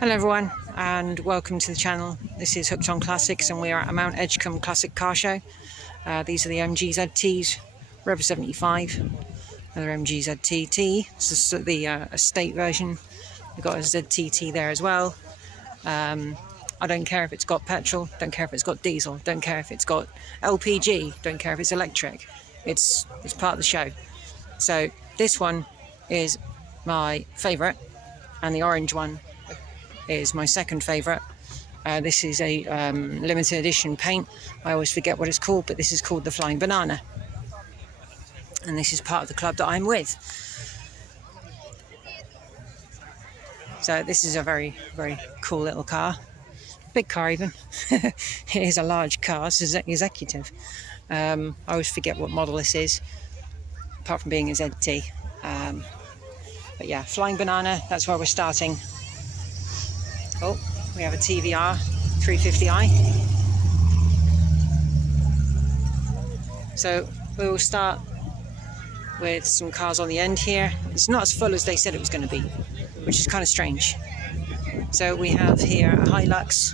Hello everyone and welcome to the channel. This is Hooked on Classics and we are at a Mount Edgecumbe Classic Car Show. These are the MG ZTs, Rover 75, another MG ZTT. This is the estate version. We've got a ZTT there as well. I don't care if it's got petrol, don't care if it's got diesel, don't care if it's got LPG, don't care if it's electric. It's part of the show. So this one is my favourite and the orange one is my second favourite. This is a limited edition paint. I always forget what it's called, but this is called the Flying Banana. And this is part of the club that I'm with. So this is a very, very cool little car. Big car even. It is a large car, it's an executive. I always forget what model this is, apart from being a ZT. But yeah, Flying Banana, that's where we're starting. Oh, we have a TVR 350i. So we will start with some cars on the end here. It's not as full as they said it was going to be, which is kind of strange. So we have here a Hilux,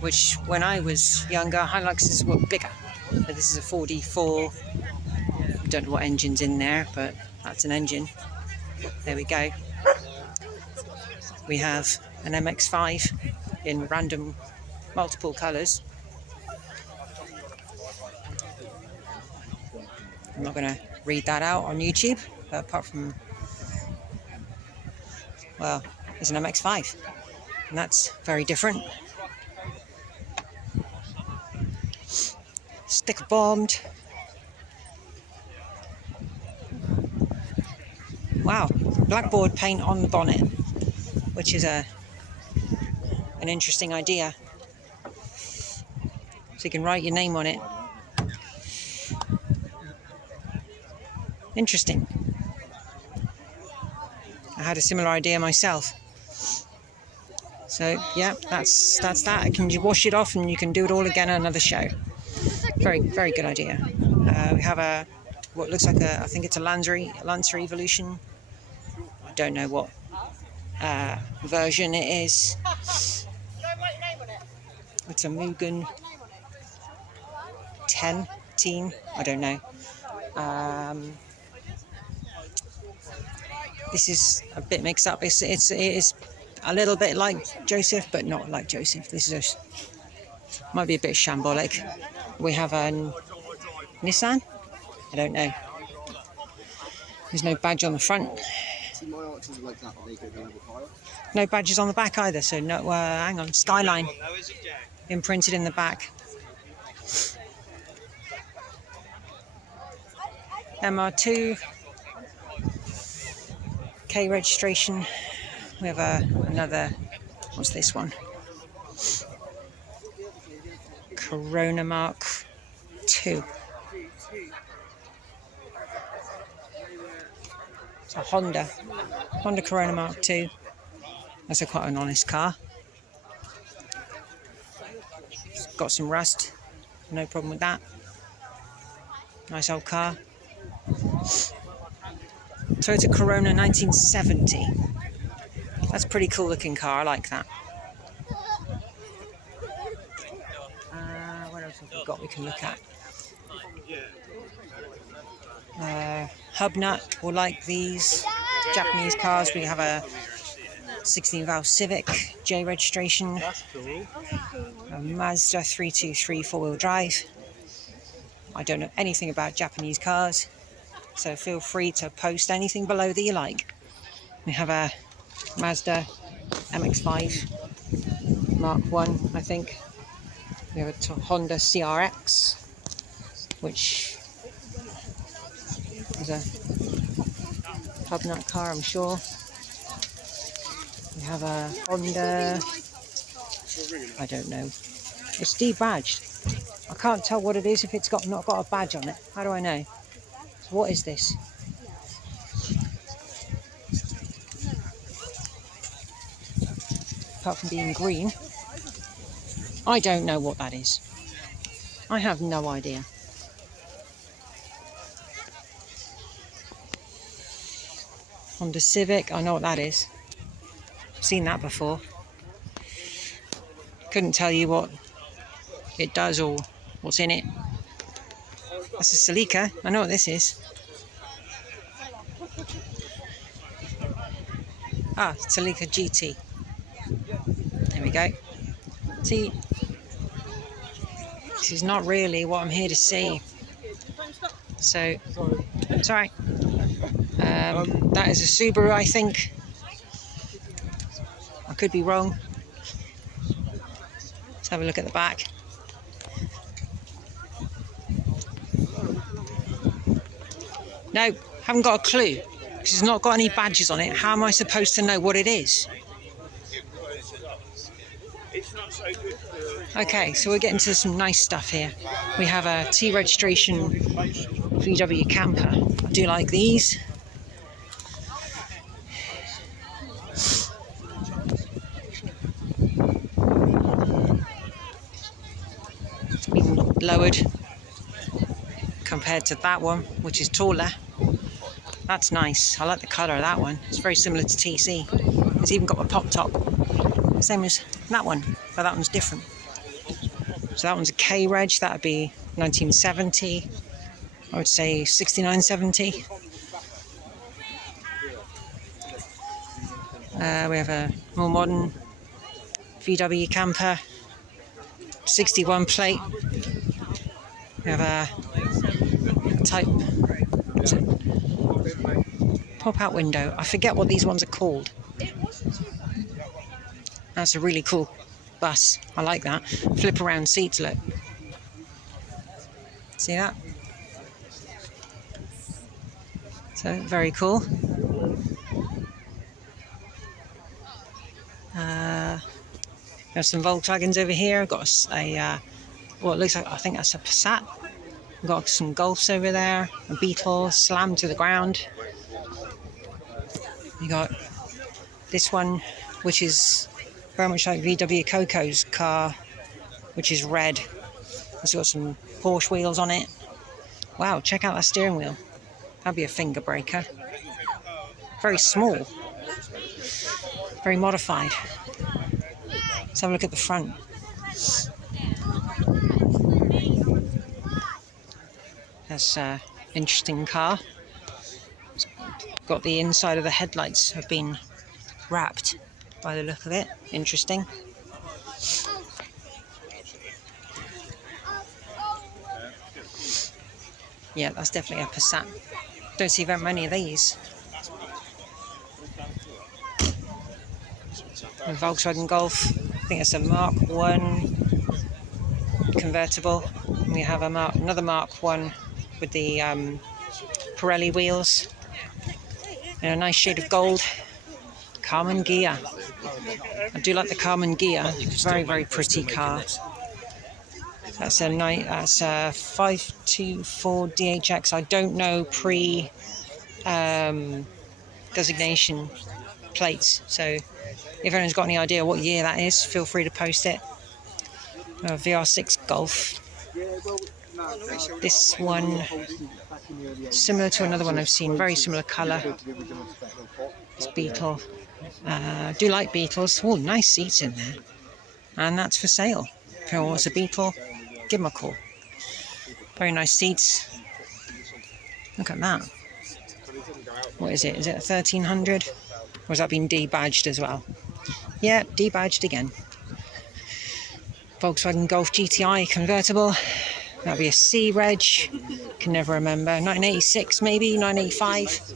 which when I was younger, Hiluxes were bigger. But this is a 4D4. I don't know what engine's in there, but that's an engine. There we go. We have an MX-5 in random multiple colours. I'm not going to read that out on YouTube, but apart from, well, it's an MX-5 and that's very different. Sticker bombed. Wow, blackboard paint on the bonnet, which is an interesting idea. So you can write your name on it. Interesting. I had a similar idea myself. So yeah, that's that. I can wash it off and you can do it all again at another show. Very, very good idea. We have what looks like I think it's a Lancer Evolution. I don't know what version it is. It's a Mugen 10, I don't know. This is a bit mixed up. It is a little bit like Joseph, but not like Joseph. This is might be a bit shambolic. We have a Nissan. I don't know. There's no badge on the front. No badges on the back either. So no. Hang on. Skyline imprinted in the back. MR2. K registration. We have another. What's this one? Corona Mark 2. It's a Honda Corona Mark 2. That's quite an honest car. It's got some rust, no problem with that. Nice old car. Toyota Corona 1970. That's a pretty cool looking car, I like that. What else have we got we can look at? Hub nut will like these Japanese cars. We have a 16 valve Civic J registration, a Mazda 323 4-wheel drive. I don't know anything about Japanese cars, so feel free to post anything below that you like. We have a Mazda MX-5 Mark 1, I think. We have a Honda CRX, which is a hub nut car, I'm sure. We have a Honda, I don't know. It's debadged. I can't tell what it is if it's not got a badge on it. How do I know? So what is this? Apart from being green, I don't know what that is. I have no idea. Honda Civic, I know what that is. seen that before. Couldn't tell you what it does or what's in it. That's a Celica. I know what this is. Ah, Celica GT. There we go. See, this is not really what I'm here to see. So, it's alright. That is a Subaru, I think. I could be wrong. Let's have a look at the back. No, haven't got a clue. Because it's not got any badges on it. How am I supposed to know what it is? Okay, so we're getting to some nice stuff here. We have a T registration VW camper. I do like these. It's been lowered compared to that one, which is taller. That's nice. I like the colour of that one. It's very similar to TC. It's even got a pop top. Same as that one, but that one's different. So that one's a K reg. That would be 1970. I would say 69, 70. We have a more modern VW camper. 61 plate. We have a type pop-out window. I forget what these ones are called. That's a really cool bus. I like that. Flip around seats, look. See that? So, very cool. There's some Volkswagens over here. I've got a well, it looks like, I think that's a Passat. We've got some Golfs over there. A Beetle slammed to the ground. You got this one, which is very much like VW Coco's car, which is red. It's got some Porsche wheels on it. Wow, check out that steering wheel. That'd be a finger breaker. Very small. Very modified. Let's have a look at the front. That's an interesting car. It's got the inside of the headlights have been wrapped by the look of it. Interesting. Yeah, that's definitely a Passat. Don't see very many of these. A Volkswagen Golf. I think it's a Mark 1 convertible. And we have another Mark 1 with the Pirelli wheels. In a nice shade of gold. Carmen Ghia. I do like the Carmen Ghia. Very, very pretty car. That's a 524 DHX. I don't know designation plates. So if anyone's got any idea what year that is, feel free to post it. VR6 Golf. This one, similar to another one I've seen, very similar colour. It's Beetle. I do like Beetles. Oh, nice seats in there. And that's for sale. If anyone wants a Beetle, give them a call. Very nice seats. Look at that. What is it? Is it a 1300? Or has that been debadged as well? Yeah, debadged again. Volkswagen Golf GTI convertible. That'll be a C reg. Can never remember. 1986 maybe, 1985.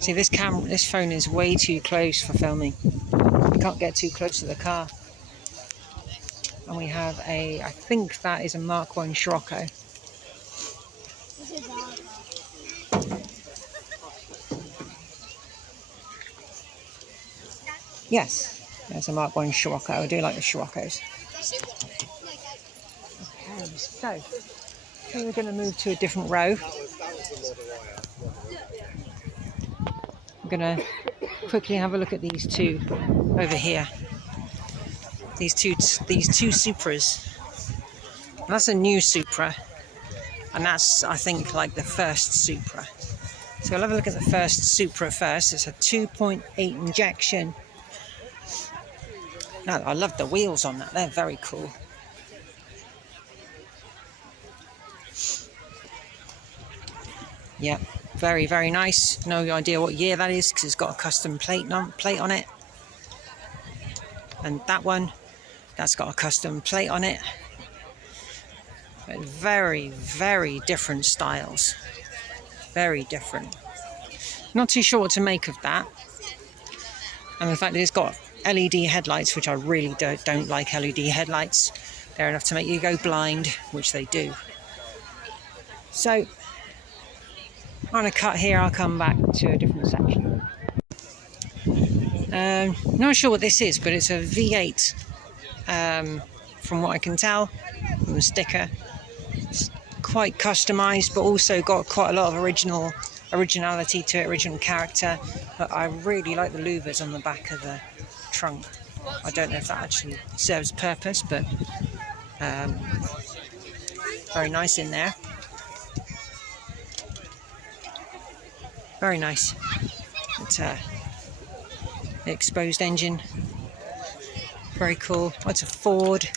See, this phone is way too close for filming. You can't get too close to the car. And we have I think that is a Mark 1 Scirocco. Yes, there's a Mark 1 Scirocco. I do like the Sciroccos. Okay, so we're going to move to a different row. I'm going to quickly have a look at these two over here. These two Supras. And that's a new Supra, and that's, I think, like the first Supra. So we'll have a look at the first Supra first. It's a 2.8 injection. Now, I love the wheels on that. They're very cool. Yeah, very, very nice. No idea what year that is because it's got a custom plate on it. And that one, that's got a custom plate on it. But very, very different styles. Very different. Not too sure what to make of that. And the fact that it's got LED headlights, which I really don't like LED headlights. They're enough to make you go blind, which they do. So, on a cut here, I'll come back to a different section. Not sure what this is, but it's a V8. From what I can tell from the sticker, it's quite customized, but also got quite a lot of originality to it, original character. But I really like the louvers on the back of the trunk. I don't know if that actually serves a purpose, but very nice in there. Very nice. It's exposed engine. Very cool. What's a Ford?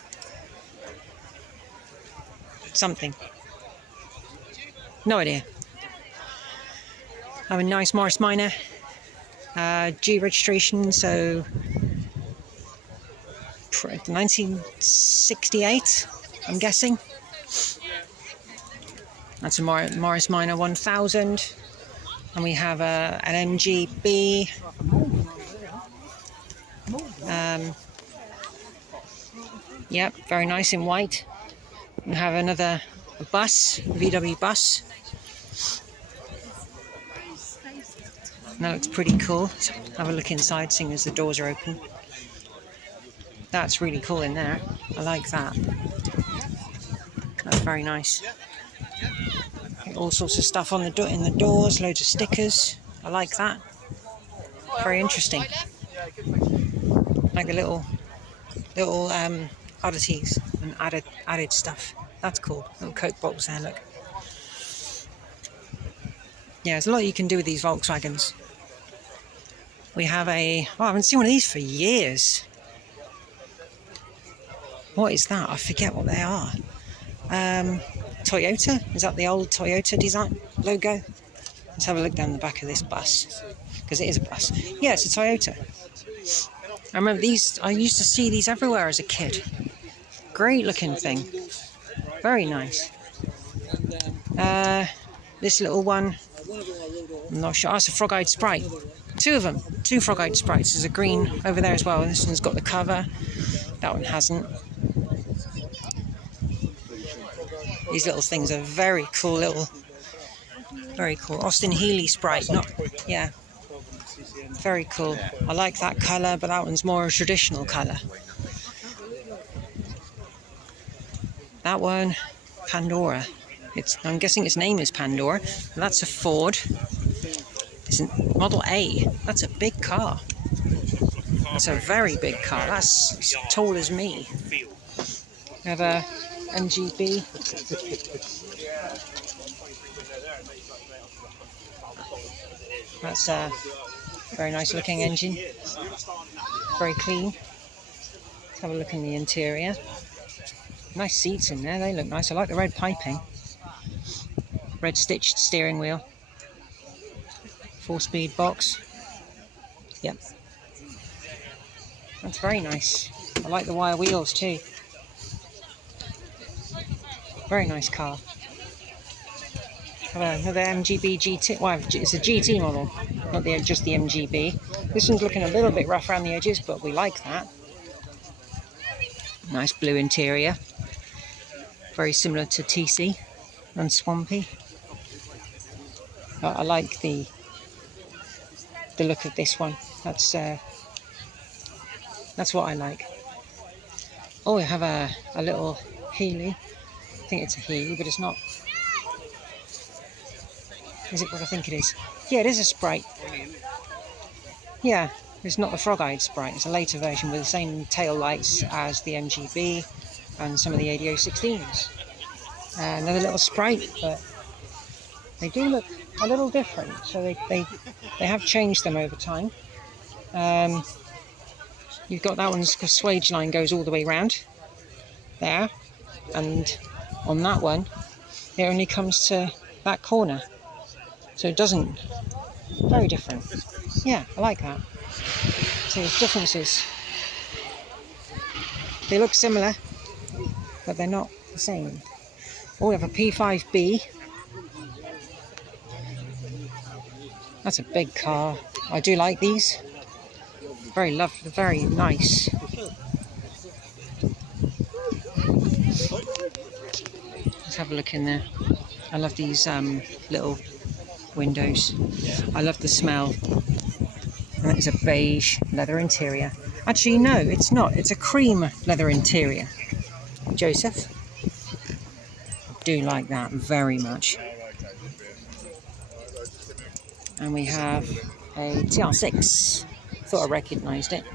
Something. No idea. I have a nice Morris Minor. G registration, so 1968, I'm guessing. That's a Morris Minor 1000. And we have an MGB. Yep, very nice in white. We have a bus, VW bus. And that looks pretty cool. So have a look inside, seeing as the doors are open. That's really cool in there. I like that. That's very nice. All sorts of stuff on in the doors, loads of stickers. I like that. Very interesting. Like the little oddities and added stuff. That's cool. Little Coke bottles there, look. Yeah, there's a lot you can do with these Volkswagens. We have I haven't seen one of these for years. What is that? I forget what they are. Toyota? Is that the old Toyota design logo? Let's have a look down the back of this bus, because it is a bus. Yeah, it's a Toyota. I remember these. I used to see these everywhere as a kid. Great looking thing. Very nice. This little one, I'm not sure. Oh, it's a frog-eyed sprite. Two of them. Two frog-eyed sprites. There's a green over there as well. This one's got the cover. That one hasn't. These little things are very cool. Very cool. Austin Healey sprite. Yeah. Very cool. I like that colour, but that one's more a traditional colour. That one, Pandora. I'm guessing its name is Pandora. That's a Ford. It's a Model A. That's a big car. That's a very big car. That's as tall as me. We have a MGB. That's a very nice looking engine. Very clean. Let's have a look in the interior. Nice seats in there. They look nice. I like the red piping. Red stitched steering wheel. 4-speed box. Yep. That's very nice. I like the wire wheels too. Very nice car. Another MGB GT. Well, it's a GT model, not just the MGB. This one's looking a little bit rough around the edges, but we like that. Nice blue interior. Very similar to TC and Swampy. I like the look of this one. That's what I like. Oh, we have a little Healey. I think it's a Healey, but it's not. Is it what I think it is? Yeah, it is a Sprite. Yeah, it's not the frog-eyed Sprite. It's a later version with the same tail lights as the MGB and some of the ADO 16s. Another little Sprite, but They do look a little different, so they have changed them over time. You've got that one's swage line goes all the way round there, and on that one it only comes to that corner, so it doesn't. Very different. Yeah, I like that. So there's differences. They look similar, but they're not the same. Oh, we have a P5B. That's a big car. I do like these. Very lovely, very nice. Let's have a look in there. I love these little windows. I love the smell. And that is a beige leather interior. Actually, no, it's not. It's a cream leather interior. Joseph? I do like that very much. And we have a TR6. Thought I recognised it.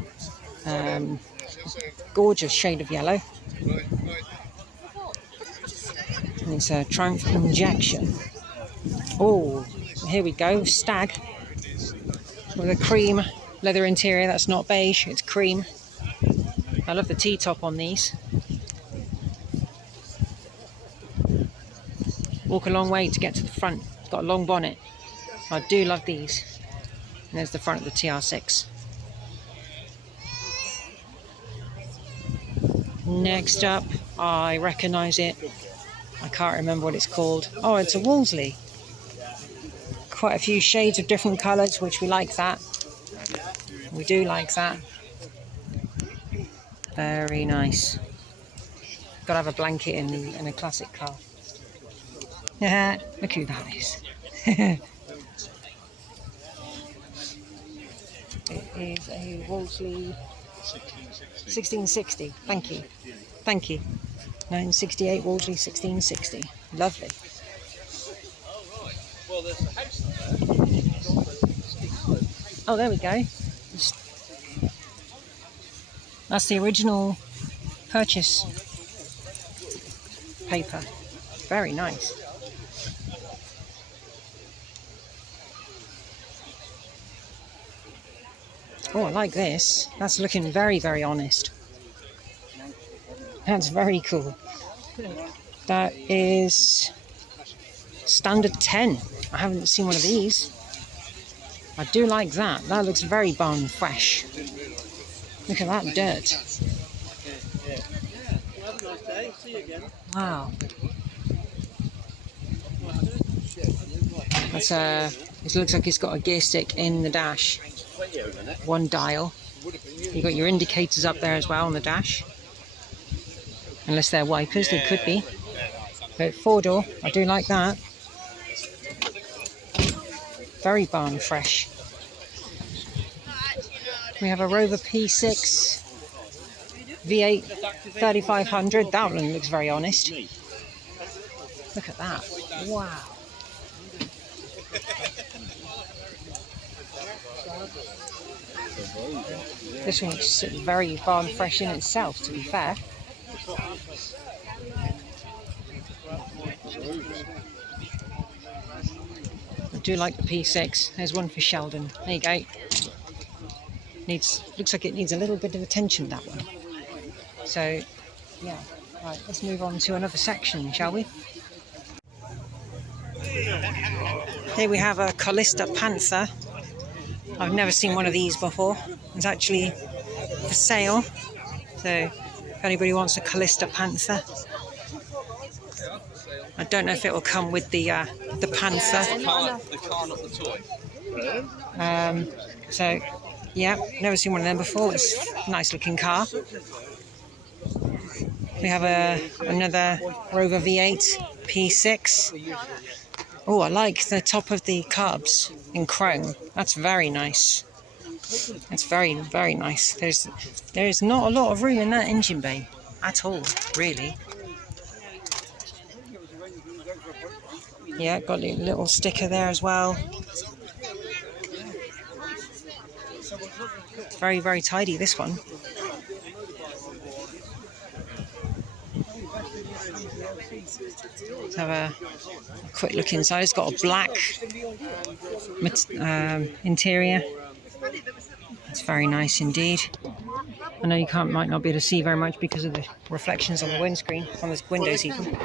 Gorgeous shade of yellow. And it's a Triumph injection. Oh, here we go. Stag. With a cream leather interior. That's not beige, it's cream. I love the T-top on these. Walk a long way to get to the front. It's got a long bonnet. I do love these. And there's the front of the TR6. Next up, I recognise it. I can't remember what it's called. Oh, it's a Wolseley. Quite a few shades of different colours, which we like that. We do like that. Very nice. Got to have a blanket in a classic car. Yeah, look who that is. It is a Wolseley 1660. Thank you. Thank you. 1968 Wolseley 1660. Lovely. Oh, there we go. That's the original purchase paper. Very nice. Oh, I like this. That's looking very, very honest. That's very cool. That is standard 10. I haven't seen one of these. I do like that. That looks very bone fresh. Look at that dirt. Wow. That's it looks like it's got a gear stick in the dash. One dial. You've got your indicators up there as well on the dash. Unless they're wipers, they could be. But 4-door, I do like that. Very barn fresh. We have a Rover P6 V8 3500. That one looks very honest. Look at that. Wow. This one looks very barn fresh in itself, to be fair. I do like the P6. There's one for Sheldon. There you go. Looks like it needs a little bit of attention, that one. So, yeah. Right, let's move on to another section, shall we? Here we have a Callista Panther. I've never seen one of these before. It's actually for sale. So, if anybody wants a Callista Panther. I don't know if it will come with the Panther. The car, not the toy. So, yeah, never seen one of them before. It's a nice looking car. We have another Rover V8 P6. Oh, I like the top of the carbs in chrome. That's very nice. That's very, very nice. There's not a lot of room in that engine bay at all, really. Yeah, got a little sticker there as well. Very, very tidy, this one. Let's have a quick look inside. It's got a black interior. It's very nice indeed. I know you might not be able to see very much because of the reflections on the windscreen, on the windows even.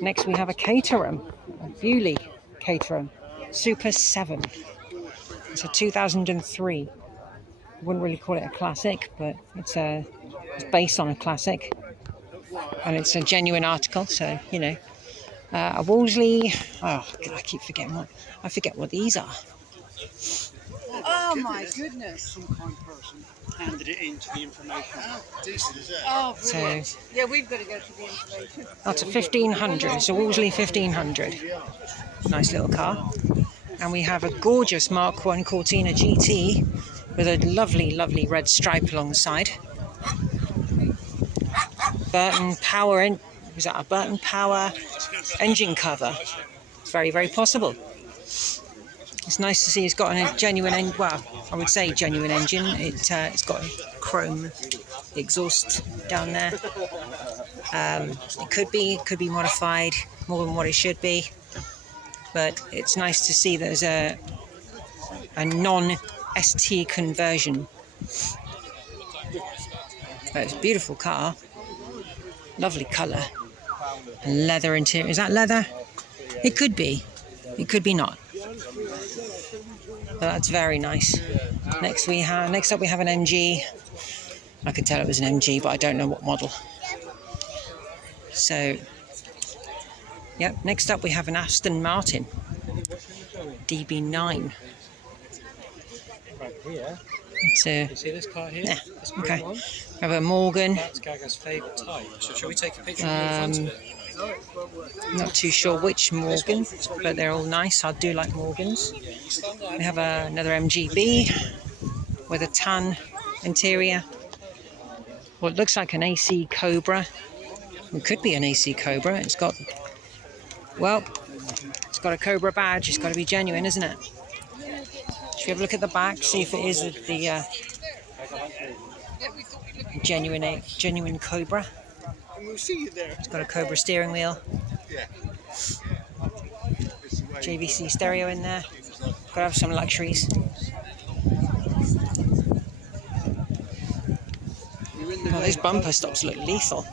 Next we have a Caterham, a Bewley Caterham, Super 7. It's a 2003. I wouldn't really call it a classic, but it's based on a classic. And it's a genuine article, so, you know. A Wolseley, oh, I forget what these are. Oh my goodness! Some kind person handed it into the information. How decent is that? Oh, brilliant. So, Yeah, we've got to go to the information. that's a 1500, it's a Wolseley 1500. Nice little car. And we have a gorgeous Mark 1 Cortina GT with a lovely, lovely red stripe along the side. Burton Power, is that a Burton Power engine cover? It's very, very possible. It's nice to see it's got a genuine, well, I would say genuine engine. It's got a chrome exhaust down there. It could be modified more than what it should be, but it's nice to see there's a non-ST conversion. But it's a beautiful car, lovely colour, and leather interior. Is that leather? It could be not. But that's very nice. Next up we have an MG. I could tell it was an MG, but I don't know what model. So, yep. Next up we have an Aston Martin DB9. Right here. It's a, You see this car here? yeah. This green Okay. one? We have a Morgan. That's Gaga's favourite type. So shall we take a picture of the front of it? Not too sure which Morgan, but they're all nice. I do like Morgans. We have another MGB with a tan interior. Well, it looks like an AC Cobra. It could be an AC Cobra. It's got a Cobra badge. It's got to be genuine, isn't it? Should we have a look at the back, see if it is the genuine Cobra? We'll see you there. It's got a Cobra steering wheel. Yeah. JVC stereo in there. Got to have some luxuries. Oh, those bumper stops look lethal.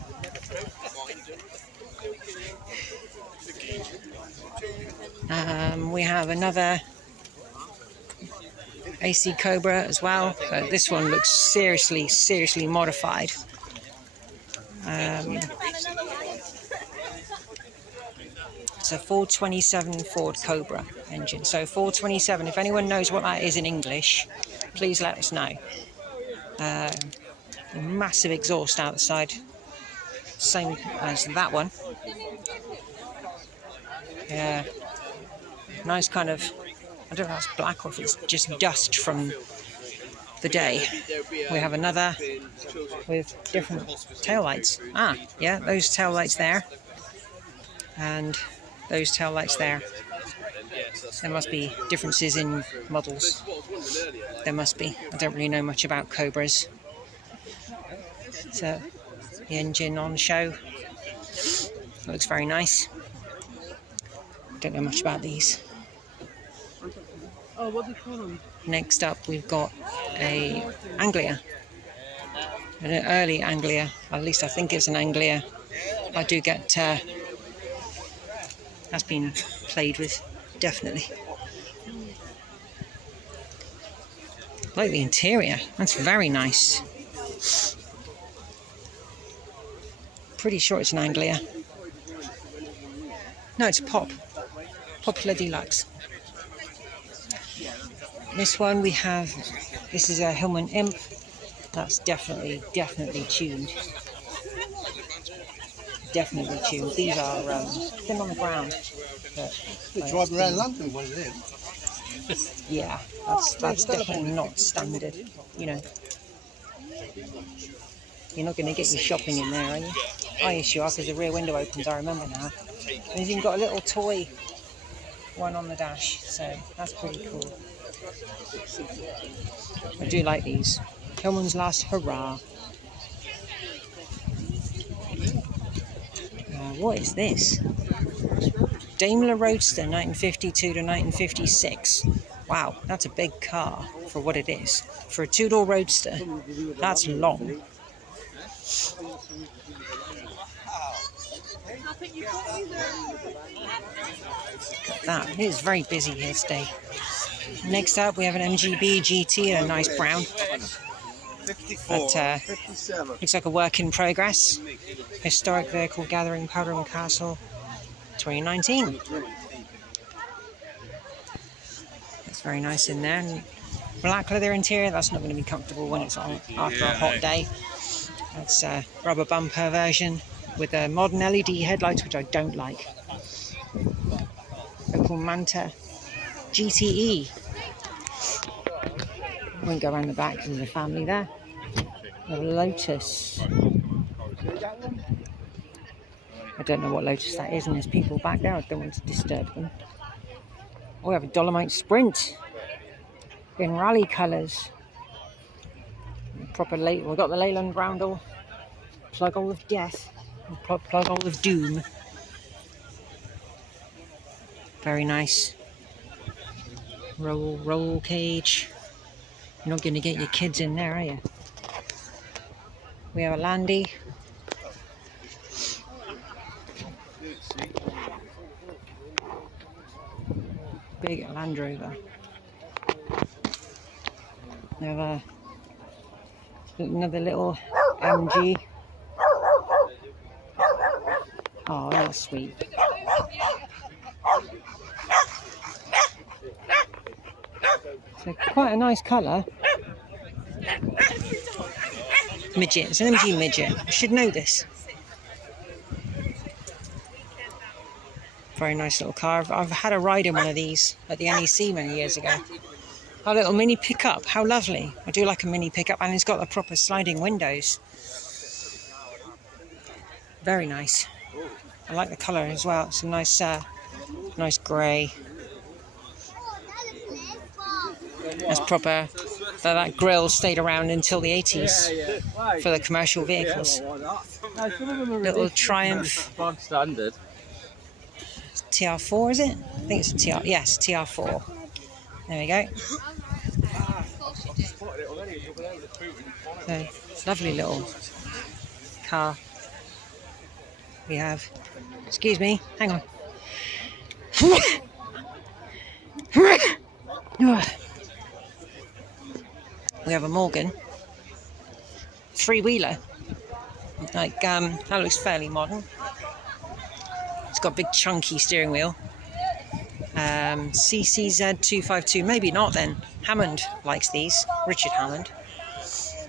We have another AC Cobra as well, but this one looks seriously modified. It's a 427 Ford Cobra engine. So 427, if anyone knows what that is in English, please let us know. Massive exhaust out the side, same as that one. Yeah, nice kind of, I don't know if that's black or if it's just dust from the day. We have another with different taillights. Ah, yeah, those taillights there, and those taillights there. There must be differences in models. There must be. I don't really know much about Cobras. So, the engine on show. It looks very nice. Don't know much about these. Oh, what do you call them? Next up, we've got a Anglia, an early Anglia. At least I think it's an Anglia. I do get that's been played with, definitely. Like the interior, that's very nice. Pretty sure it's an Anglia. No, it's Popular Deluxe. This one we have, this is a Hillman Imp. That's definitely tuned. Definitely tuned. These are thin on the ground. You're driving around London with one of them. Yeah, that's definitely not standard. You know, you're not going to get your shopping in there, are you? I yes, you are, because the rear window opens. I remember now. And it's even got a little toy one on the dash, so that's pretty cool. I do like these. Hillman's Last Hurrah. What is this? Daimler Roadster 1952 to 1956. Wow, that's a big car for what it is. For a two-door Roadster, that's long. Look at that, it is very busy here today. Next up, we have an MGB GT in a nice brown. That looks like a work in progress. Historic vehicle gathering, Powderham Castle, 2019. That's very nice in there. And black leather interior, that's not going to be comfortable when it's on after a hot day. That's a rubber bumper version with a modern LED headlights, which I don't like. Opel Manta GTE. Won't go around the back because there's a family there. We have a Lotus. I don't know what Lotus that is, and there's people back there. I don't want to disturb them. We have a Dolomite Sprint in rally colours. Proper late. We've got the Leyland Roundel, plug all of death, and plug all of doom. Very nice. Roll cage. You're not going to get your kids in there, are you? We have a Landy. Big Land Rover. We have another little MG. Oh, that's sweet. So quite a nice colour. Midget, it's an MG midget. I should know this. Very nice little car. I've had a ride in one of these at the NEC many years ago. A little mini pickup, how lovely. I do like a mini pickup, and it's got the proper sliding windows. Very nice. I like the colour as well. It's a nice, nice grey. That's proper. That grille stayed around until the 80s for the commercial vehicles. Little Triumph. Standard. TR4, is it? I think it's a TR. Yes, TR4. There we go. So, lovely little car we have. Excuse me, hang on. We have a Morgan three-wheeler. Like that looks fairly modern. It's got a big chunky steering wheel. CCZ 252, maybe not then. Hammond likes these, Richard Hammond.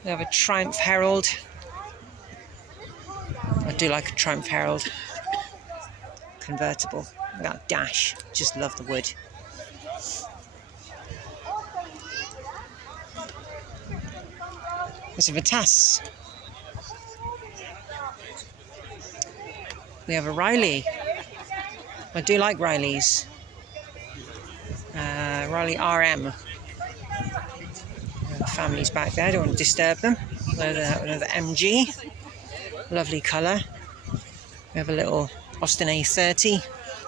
We have a Triumph Herald. I do like a Triumph Herald. Convertible. That dash, just love the wood. There's a Vitas. We have a Riley. I do like Rileys. Riley RM. The family's back there, don't want to disturb them. Another MG. Lovely colour. We have a little Austin A30.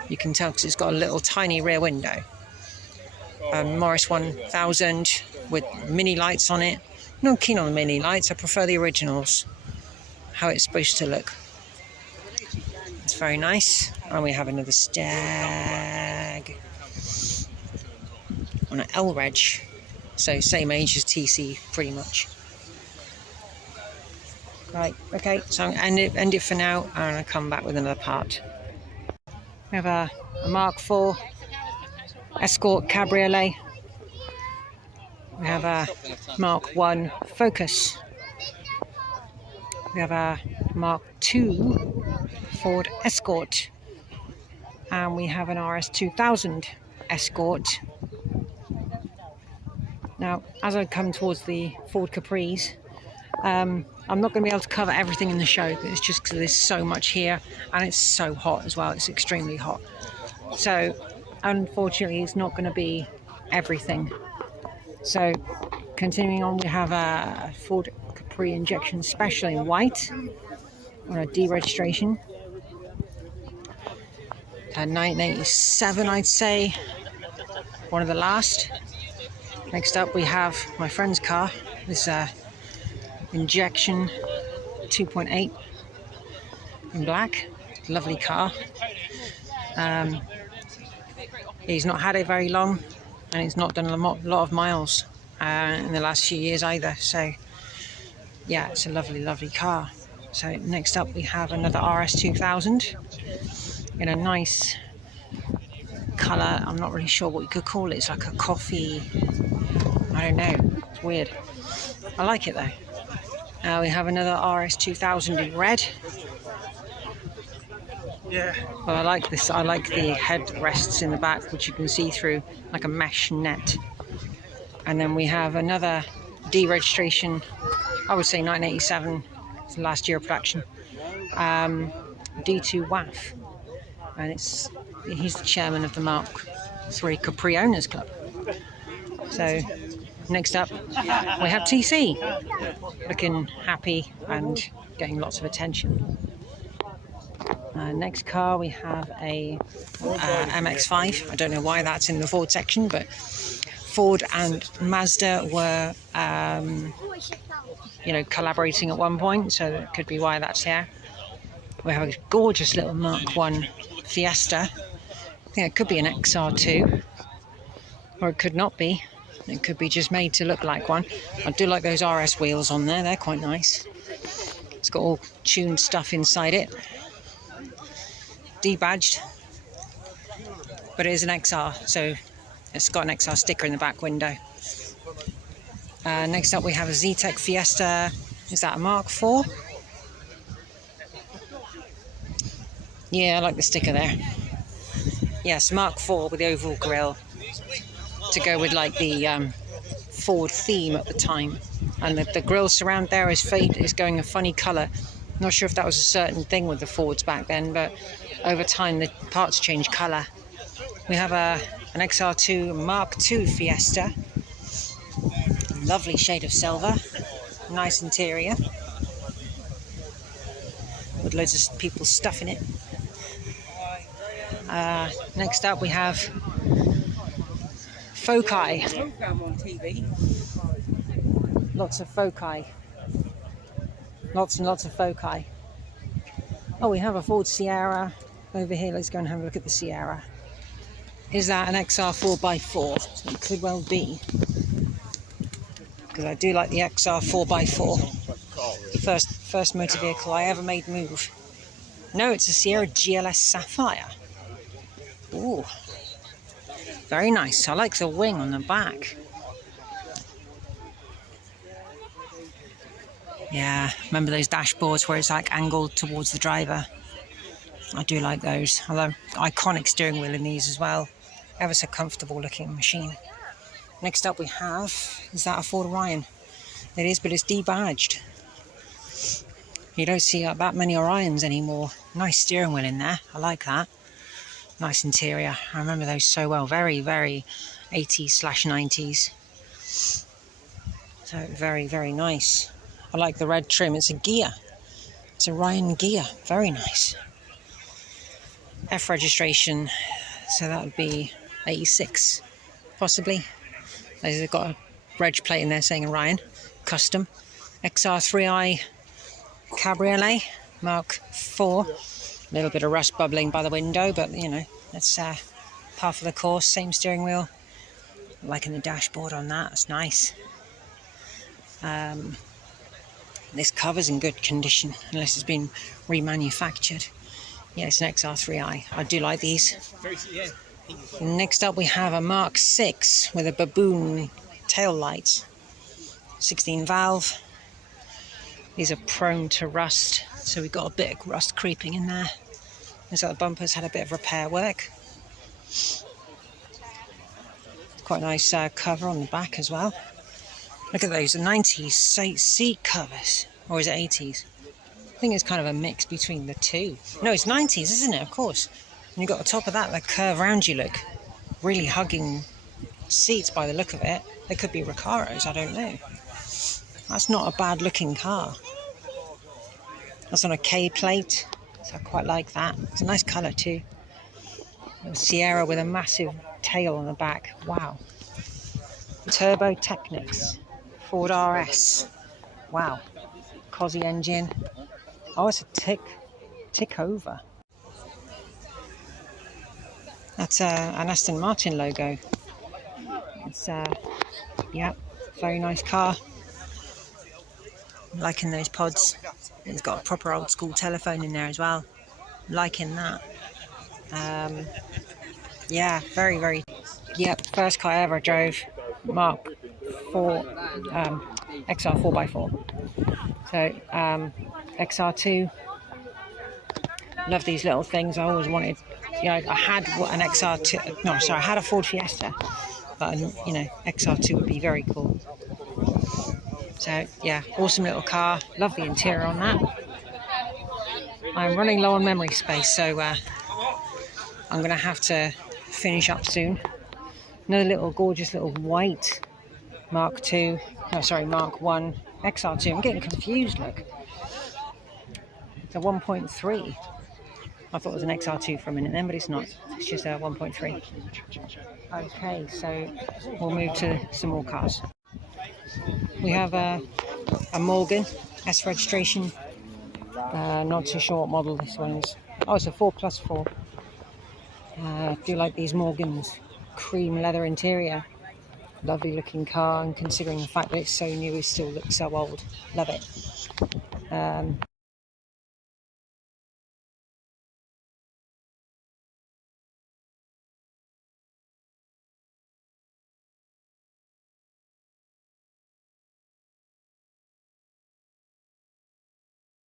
You can tell because it's got a little tiny rear window. Morris 1000 with mini lights on it. Not keen on the mini lights, I prefer the originals. How it's supposed to look. It's very nice. And we have another Stag on an L-Reg. So same age as TC pretty much. Right, okay, so I'm going to end it for now, and I'm going to come back with another part. We have a Mark IV Escort Cabriolet. We have a Mark I Focus. We have a Mark II Ford Escort. And we have an RS 2000 Escort. Now, as I come towards the Ford Capris, I'm not going to be able to cover everything in the show, but it's just because there's so much here, and it's so hot as well. It's extremely hot. So, unfortunately, it's not going to be everything. So, continuing on, we have a Ford Capri Injection Special in white on a deregistration. 1987, I'd say. One of the last. Next up we have my friend's car. This injection 2.8 in black. Lovely car. He's not had it very long, and he's not done a lot of miles in the last few years either. So yeah, it's a lovely car. So next up we have another RS 2000 in a nice colour. I'm not really sure what you could call it. It's like a coffee, I don't know, it's weird. I like it though. We have another RS 2000 in red. Yeah. Well, I like this. I like the headrests in the back, which you can see through like a mesh net. And then we have another deregistration, I would say 1987, it's the last year of production. D2 WAF, and he's the chairman of the Mark III Capri Owners Club. So next up we have TC, looking happy and getting lots of attention. Next car we have a MX-5. I don't know why that's in the Ford section, but Ford and Mazda were collaborating at one point, so that could be why that's here. We have a gorgeous little Mark 1 Fiesta. I think it could be an XR2, or it could not be. It could be just made to look like one. I do like those RS wheels on there, they're quite nice. It's got all tuned stuff inside it. Debadged, but it is an XR, so it's got an XR sticker in the back window. Next up we have a Z-Tech Fiesta. Is that a Mark IV? Yeah, I like the sticker there. Yes, Mark IV with the oval grille to go with like the Ford theme at the time. And the grille surround there is going a funny colour. Not sure if that was a certain thing with the Fords back then, but over time the parts change colour. We have an XR2 Mark II Fiesta. Lovely shade of silver. Nice interior. With loads of people stuffing it. Next up we have Foci. Lots of Foci. Lots and lots of Foci. Oh, we have a Ford Sierra over here. Let's go and have a look at the Sierra. Is that an XR 4x4? So it could well be. Because I do like the XR 4x4. The first motor vehicle I ever made move. No, it's a Sierra GLS Sapphire. Ooh. Very nice. I like the wing on the back. Yeah, remember those dashboards where it's like angled towards the driver? I do like those. Although iconic steering wheel in these as well. Ever so comfortable looking machine. Next up we have, is that a Ford Orion? It is, but it's debadged. You don't see that many Orions anymore. Nice steering wheel in there. I like that. Nice interior. I remember those so well. Very, very 80s/90s. So very, very nice. I like the red trim. It's a Ghia. It's a Orion Ghia. Very nice. F registration. So that would be 86, possibly. They've got a reg plate in there saying Orion. Custom. XR3i Cabriolet. Mark IV. A little bit of rust bubbling by the window, but you know, that's par for the course. Same steering wheel. Liking the dashboard on that. That's nice. This cover's in good condition, unless it's been remanufactured. Yeah, it's an XR3i. I do like these. Next up we have a Mark VI with a baboon tail light. 16 valve. These are prone to rust, so we've got a bit of rust creeping in there. Looks like the bumpers had a bit of repair work. Quite a nice cover on the back as well. Look at those, the 90s seat covers. Or is it 80s? I think it's kind of a mix between the two. No, it's 90s, isn't it? Of course. And you've got the top of that, the curve round you look. Really hugging seats by the look of it. They could be Recaros, I don't know. That's not a bad looking car. That's on a K plate, so I quite like that. It's a nice colour too. Sierra with a massive tail on the back. Wow. Turbo Technics. Ford RS. Wow. Cosy engine. Oh, it's a tick over. That's an Aston Martin logo. It's yeah, very nice car. Liking those pods. It's got a proper old school telephone in there as well. Liking that. Yeah, very, very. Yep, first car I ever drove. Mark 4 XR 4x4. So XR2. Love these little things. I always wanted. You know, I had an XR2. No, sorry, I had a Ford Fiesta, but you know, XR2 would be very cool. So yeah, awesome little car. Love the interior on that. I'm running low on memory space, so I'm going to have to finish up soon. Another little gorgeous little white Mark II. No, sorry, Mark 1 XR2. I'm getting confused. Look, it's a 1.3. I thought it was an XR2 for a minute then, but it's not. It's just a 1.3. Okay, so we'll move to some more cars. We have a Morgan S registration. Not too sure what model this one is. Oh, it's a 4+4. I do like these Morgans. Cream leather interior. Lovely looking car, and considering the fact that it's so new, it still looks so old. Love it.